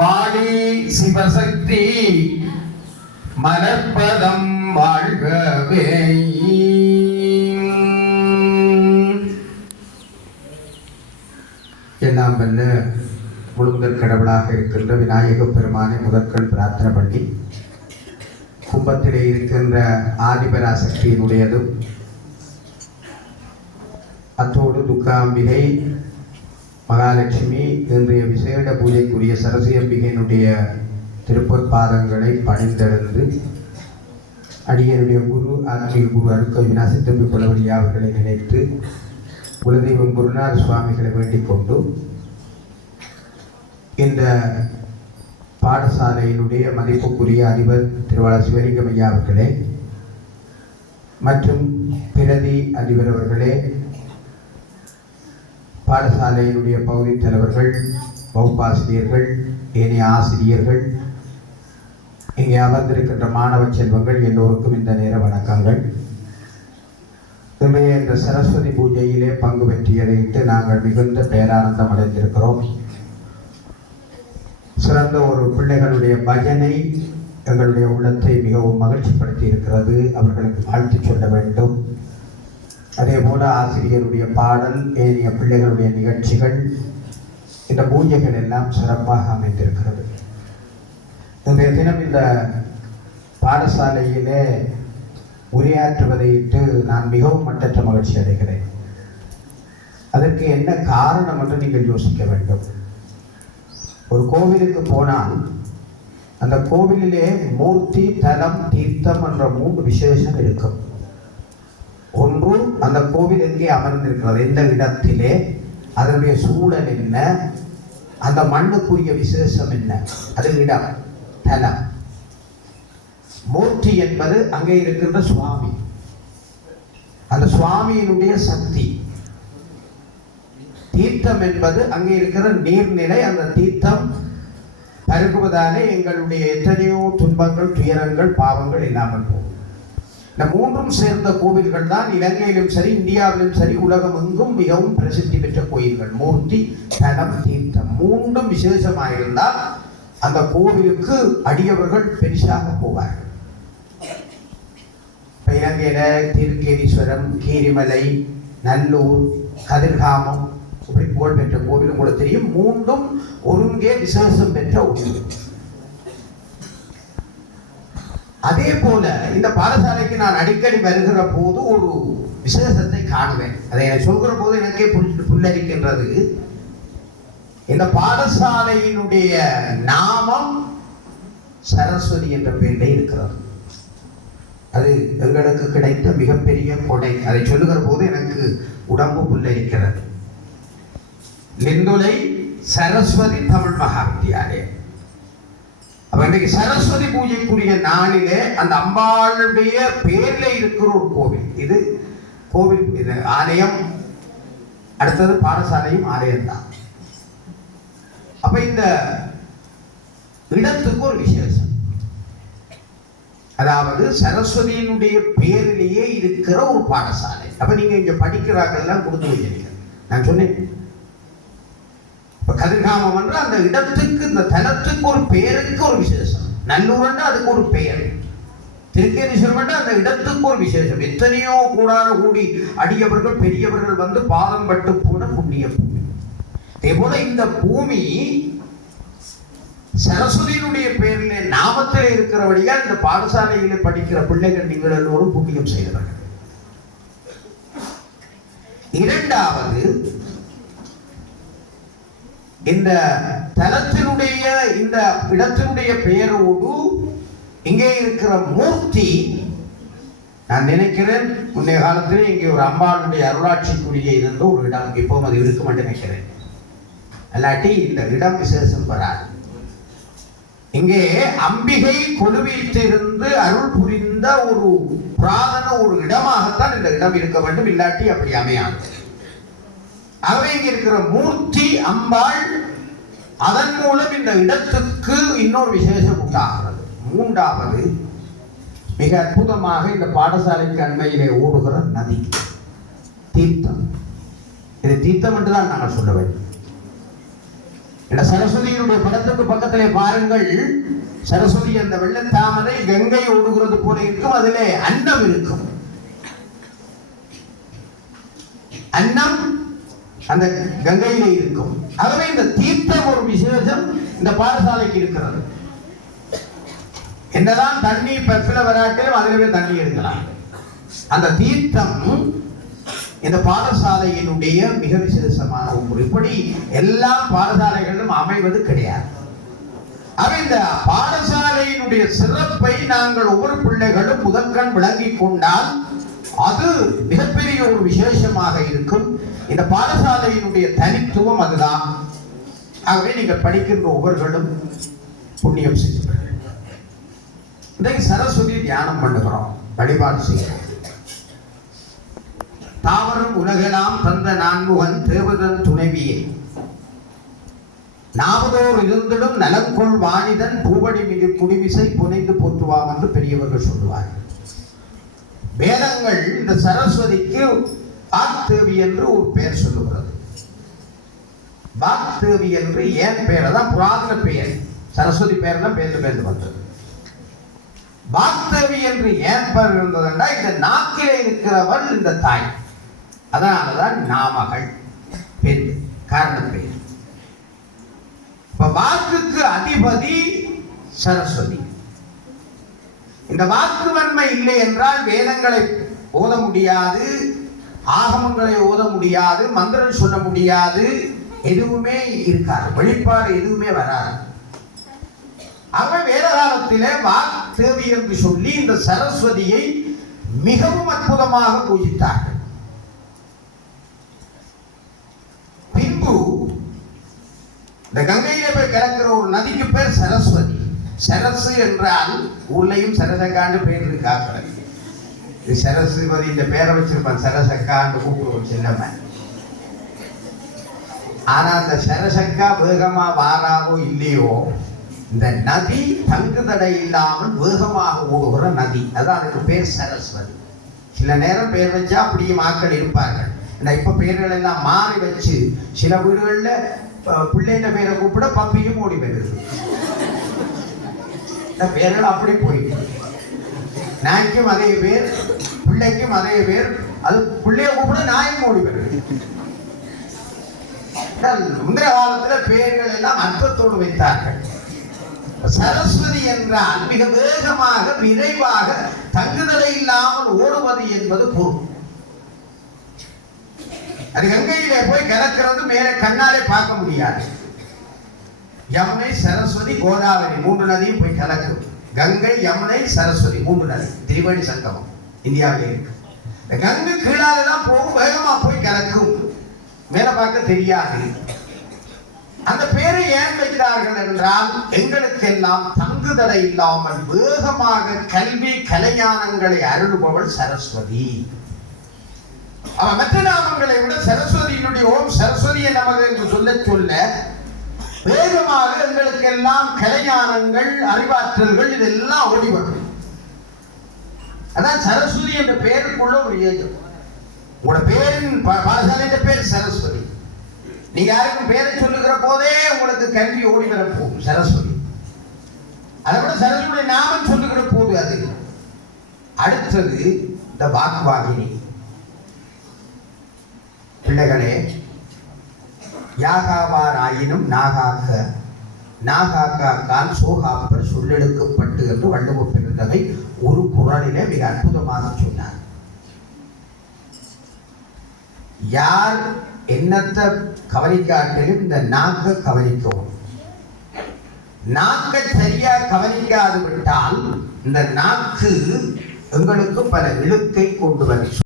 வாழி சிவசக்தி மலர்பதம் வாழ்கவே. எல்லாம் வல்ல முழுமுதற் கடவுளாக இருக்கின்ற விநாயக பெருமானை முதற்கண் பிரார்த்தனை பண்ணி, கும்பத்திலே இருக்கின்ற ஆதிபராசக்தியினுடையதும் அத்தோடு துர்காம்பிகை, மகாலட்சுமி, இன்றைய விசேட பூஜைக்குரிய சரஸ்வதி அம்பிகையினுடைய திருப்பொற்பாதங்களை பணிந்தெழுந்து அடியனுடைய குரு ஆன்மீக குரு அருட்கவி விநாசித்தம்பி புலவரியா அவர்களை நினைத்து குலதெய்வம் குருநாத சுவாமிகளை வேண்டிக் கொண்டு, இந்த பாடசாலையினுடைய மதிப்புக்குரிய அதிபர் திருவாளர் சிவலிங்கம் ஐயா அவர்களே மற்றும் பிரதி அதிபர் அவர்களே, பாடசாலையினுடைய பகுதி தலைவர்கள், வகுப்பாசிரியர்கள், ஏனைய ஆசிரியர்கள், இங்கே அமர்ந்திருக்கின்ற மாணவ செல்வங்கள் எல்லோருக்கும் இந்த நேர வணக்கங்கள். இன்றைய இந்த சரஸ்வதி பூஜையிலே பங்கு பெற்றியதையிட்டு நாங்கள் மிகுந்த பேரானந்தம் அடைந்திருக்கிறோம். சிறந்த ஒரு பிள்ளைகளுடைய பஜனை எங்களுடைய உள்ளத்தை மிகவும் மகிழ்ச்சிப்படுத்தி இருக்கிறது. அவர்களுக்கு வாழ்த்து சொல்ல வேண்டும். அதே போல ஆசிரியருடைய பாடல், ஏனைய பிள்ளைகளுடைய நிகழ்ச்சிகள், இந்த பூஜைகள் எல்லாம் சிறப்பாக அமைந்திருக்கிறது. இன்றைய தினம் இந்த பாடசாலையிலே உரையாற்றுவதையிட்டு நான் மிகவும் மட்டற்ற மகிழ்ச்சி அடைகிறேன். அதற்கு என்ன காரணம் என்று நீங்கள் யோசிக்க வேண்டும். ஒரு கோவிலுக்கு போனால் அந்த கோவிலிலே மூர்த்தி, தலம், தீர்த்தம் என்ற 3 விசேஷம் இருக்கும். ஒன்று, அந்த கோவில் எங்கே அமர்ந்திருக்கிறது, எந்த இடத்திலே, அதனுடைய சூழல் என்ன, அந்த மண்ணுக்குரிய விசேஷம் என்ன, அது இடம், தலம். மூர்த்தி என்பது அங்கே இருக்கின்ற சுவாமி, அந்த சுவாமியினுடைய சக்தி. தீர்த்தம் என்பது அங்கே இருக்கிற நீர்நிலை, அந்த தீர்த்தம் பருகுவதாலே எங்களுடைய எத்தனையோ துன்பங்கள், துயரங்கள், பாவங்கள் இல்லாமல் போகும். இந்த 3ம் சேர்ந்த கோவில்கள் தான் இலங்கையிலும் சரி, இந்தியாவிலும் சரி, உலகம் எங்கும் மிகவும் பிரசித்தி பெற்ற கோயில்கள். மூர்த்தி, தலம், தீர்த்தம் 3ம் விசேஷமாயிருந்தால் அந்த கோவிலுக்கு அடியவர்கள் பெரிசாக போவார்கள். இலங்கையில திருக்கேதீஸ்வரம், கீரிமலை, நல்லூர், கதிர்காமம் இப்படி புகழ் பெற்ற கோவில் உங்களுக்கு தெரியும். 3ம் ஒருங்கே விசேஷம் பெற்ற ஒன்று. அதே போல இந்த பாடசாலைக்கு நான் அடிக்கடி வருகிற போது ஒரு விசேஷத்தை காணுவேன். அதை சொல்கிற போது எனக்கே புல்லரிக்கின்றது. இந்த பாடசாலையினுடைய நாமம் சரஸ்வதி என்ற பெயரிலே இருக்கிறது. அது எங்களுக்கு கிடைத்த மிகப்பெரிய கொடை. அதை சொல்லுகிற போது எனக்கு உடம்பு புல்லரிக்கிறது. லிந்துலை சரஸ்வதி தமிழ் மகாவித்யாலயம். இன்றைக்கு சரஸ்வதி பூஜைக்குரிய நாளிலே அந்த அம்பாளுடைய பேர்ல இருக்கிற ஒரு கோவில். இது கோவில், இது ஆலயம், அடுத்தது பாடசாலையும் ஆலயம் தான். அப்ப இந்த இடத்துக்கு ஒரு விசேஷம், அதாவது சரஸ்வதியினுடைய பேரிலேயே இருக்கிற ஒரு பாடசாலை. அப்ப நீங்க இங்க படிக்கிறாங்கெல்லாம் கொடுத்து வைக்கிறீங்க. நான் சொன்னேன், இப்ப கதிர்காமம் என்ற அந்த இடத்துக்கு, இந்த தலத்துக்கு ஒரு பெயருக்கு ஒரு விசேஷம். நல்லூர் அதுக்கு ஒரு பெயர். திருக்கேதீஸ்வரம் அந்த இடத்துக்கு ஒரு விசேஷம். எத்தனையோ கூடார கூடி அடியவர்கள், பெரியவர்கள் வந்து பாதம் பட்டு போன புண்ணிய பூமி. அதே போல இந்த பூமி சரஸ்வதியினுடைய பேரிலே நாமத்தில் இருக்கிறபடியா இந்த பாடசாலையிலே படிக்கிற பிள்ளைகள் நீங்கள் எல்லோரும் புண்ணியம் செய்தவர்கள். இரண்டாவது, இந்த தலத்தினுடைய, இந்த இடத்தினுடைய பெயரோடு இங்கே இருக்கிற மூர்த்தி, நான் நினைக்கிறேன் முன்னைய காலத்திலே இங்கே ஒரு அம்பாளுடைய அருளாட்சிக்குரிய இருந்த ஒரு இடம். இப்பவும் அது இருக்கும் என்று நினைக்கிறேன். அல்லாட்டி இந்த இடம் விசேஷம் வராது. இங்கே அம்பிகை கொலுவீற்றிருந்து அருள் புரிந்த ஒரு புராதன ஒரு இடமாகத்தான் இந்த இடம் இருக்க வேண்டும். இல்லாட்டி அப்படி அமையாது. ஆகவே இங்கே இருக்கிற மூர்த்தி அம்பாள், அதன் மூலம் இந்த இடத்துக்கு இன்னொரு விசேஷம் உண்டாகிறது. மூன்றாவது, மிக அற்புதமாக இந்த பாடசாலைக்கு அண்மையிலே ஓடுகிற நதி, தீர்த்தம். இது தீர்த்தம் என்றுதான் நாங்கள் சொல்ல வேண்டும். இந்த சரஸ்வதியினுடைய படத்துக்கு பக்கத்திலே பாருங்கள், சரஸ்வதி அந்த வெள்ளத்தாமரை கங்கை ஓடுகிறது போல இருக்கும். அதிலே அன்னம் இருக்கும். அன்னம் அந்த கங்கையிலே இருக்கும். ஆகவே இந்த தீர்த்தம் ஒரு விசேஷம் இந்த பாடசாலைக்கு இருக்கிறது. என்னதான் தண்ணி பற்பில வராட்டிலும் அதிலே தண்ணி எடுக்கலாம். அந்த தீர்த்தம் இந்த பாடசாலையினுடைய மிக விசேஷமான ஒன்று. இப்படி எல்லா பாடசாலைகளிலும் அமைவது கிடையாது. இந்த பாடசாலையினுடைய சிறப்பை நாங்கள் ஒவ்வொரு பிள்ளைகளும் முதற்கண் விளங்கிக் கொண்டால் அது மிகப்பெரிய ஒரு விசேஷமாக இருக்கும். இந்த பாடசாலையினுடைய தனித்துவம் அதுதான். ஆகவே நீங்கள் படிக்கின்ற ஒவ்வொருவர்களும் புண்ணியம் செய்வார்கள். இன்றைக்கு சரஸ்வதி தியானம் பண்ணுகிறோம், வழிபாடு செய்கிறோம். தாவரம் உலகெல்லாம் தந்த நான்முகன் தேவதன் துணைவியே, நாவதோர் இருந்திடும் நலங்கொள் வாணிதன் பூவடி மிகு குடிமிசை புனைந்து போற்றுவாம் என்று பெரியவர்கள் சொல்லுவார்கள். வேதங்கள் இந்த சரஸ்வதிக்கு வாக்தேவி என்று ஒரு பெயர் சொல்லுகிறது. வாக்தேவி என்று ஏன் பெயர்? அதான் புராதன பெயர். சரஸ்வதி பெயர் தான் பேர்ந்து வந்தது. வாக்தேவி என்று ஏன் பெயர் இருந்ததுன்னா, இந்த நாக்கிலே இருக்கிறவள் இந்த தாய். அதனாலதான் நாமகள் பெண், காரண பெயர். இப்ப வாக்குக்கு அதிபதி சரஸ்வதி. இந்த வாக்கு வன்மை இல்லை என்றால் வேதங்களை ஓத முடியாது, ஆகமங்களை ஓத முடியாது, மந்திரம் சொல்ல முடியாது, எதுவுமே இருக்காது, வெளிப்பாடு எதுவுமே வராது. அவன் வேத காலத்திலே வாக்தேவி என்று சொல்லி இந்த சரஸ்வதியை மிகவும் அற்புதமாக பூஜித்தார்கள். பின்பு இந்த கங்கையிலே போய் கலக்கிற ஒரு நதிக்கு பேர் சரஸ்வதி. சரசு என்றால் ஊர்லையும் சரசக்காண்டு பேர் இருக்காங்க. சரஸ்வதி இந்த பேரை வச்சிருப்பான், சரசக்காண்டு கூப்பிடுவோம் செல்லம்ம. ஆனா அந்த சரசக்கா வேகமா வாராவோ இல்லையோ, இந்த நதி தங்கு தடை இல்லாமல் வேகமாக ஓடுகிற நதி, அதான் அதுக்கு பேர் சரஸ்வதி. சில நேரம் பேர் வச்சா அப்படியே மக்கள் இருப்பார்கள். இப்ப பேர்கள் எல்லாம் மாறி வச்சு சில வீடுகள்ல பிள்ளைங்க பேரை கூப்பிட பப்பியும் ஓடி போயிடுது. பேர்கள் அப்படி போயிட்டு நாய்க்கும் அதே பேர், பிள்ளைக்கும் அதே பேர். அது பிள்ளைய கூப்பிட நாயும் ஓடி போயிடுது. முந்தைய காலத்துல பேர்கள் எல்லாம் அர்த்தத்தோடு வைத்தார்கள். சரஸ்வதி என்றால் மிக வேகமாக விரைவாக தங்குதலை இல்லாமல் ஓடுவது என்பது பொருள். அது கங்கையிலே போய் கலக்கிறது மேலே கண்ணாலே பார்க்க முடியாது. யமுனை, சரஸ்வதி, கோதாவரி மூன்று நதியும் போய் கலக்கும். கங்கை, யமுனை, சரஸ்வதி மூன்று நதி திரிவேணி சங்கமம் இந்தியாவிலே இருக்கு. கங்கை கீழாலே தான் போகும், வேகமா போய் கலக்கும், மேல பார்க்க தெரியாது. அந்த பேரை ஏன் வைத்தார்கள் என்றால், எங்களுக்கெல்லாம் தங்குதடை இல்லாமல் வேகமாக கல்வி கலைஞானங்களை அருள்பவள் சரஸ்வதி. அவன் மற்ற நாமங்களை விட சரஸ்வதியினுடைய ஓம் சரஸ்வதியை நமக்கு என்று சொல்ல சொல்ல வேகமாக எங்களுக்கெல்லாம் கலைஞானங்கள், அறிவாற்றல்கள் இதெல்லாம் ஓடிவரும். அதான் சரஸ்வதி என்ற பெயருக்குள்ள ஒரு ஏஜம். உங்களோட பேரின் பாடசாலையின் பேர் சரஸ்வதி. நீங்க யாருக்கும் பேரை சொல்லுகிற போதே உங்களுக்கு கல்வி ஓடி வர போகும் சரஸ்வதி. அதை விட சரஸ்வதி நாமம் சொல்லுகிற போது அது. அடுத்தது இந்த வாக்குவாகினி. பிள்ளைகளே, யாகாவார் ஆயினும் நாகாக்க, நாகாக்கால் சோகாப்பர் சொல்லெடுக்கப்பட்டு என்று வள்ளுவ பெருந்தகை ஒரு குறளிலே மிக அற்புதமாக சொன்னார். யார் என்னத்தை கவனிக்காட்டிலும் இந்த நாக்க கவனிக்கவும். நாக்கை சரியா கவனிக்காது விட்டால் இந்த நாக்கு எங்களுக்கு பல இழுக்கை கொண்டு வரும்.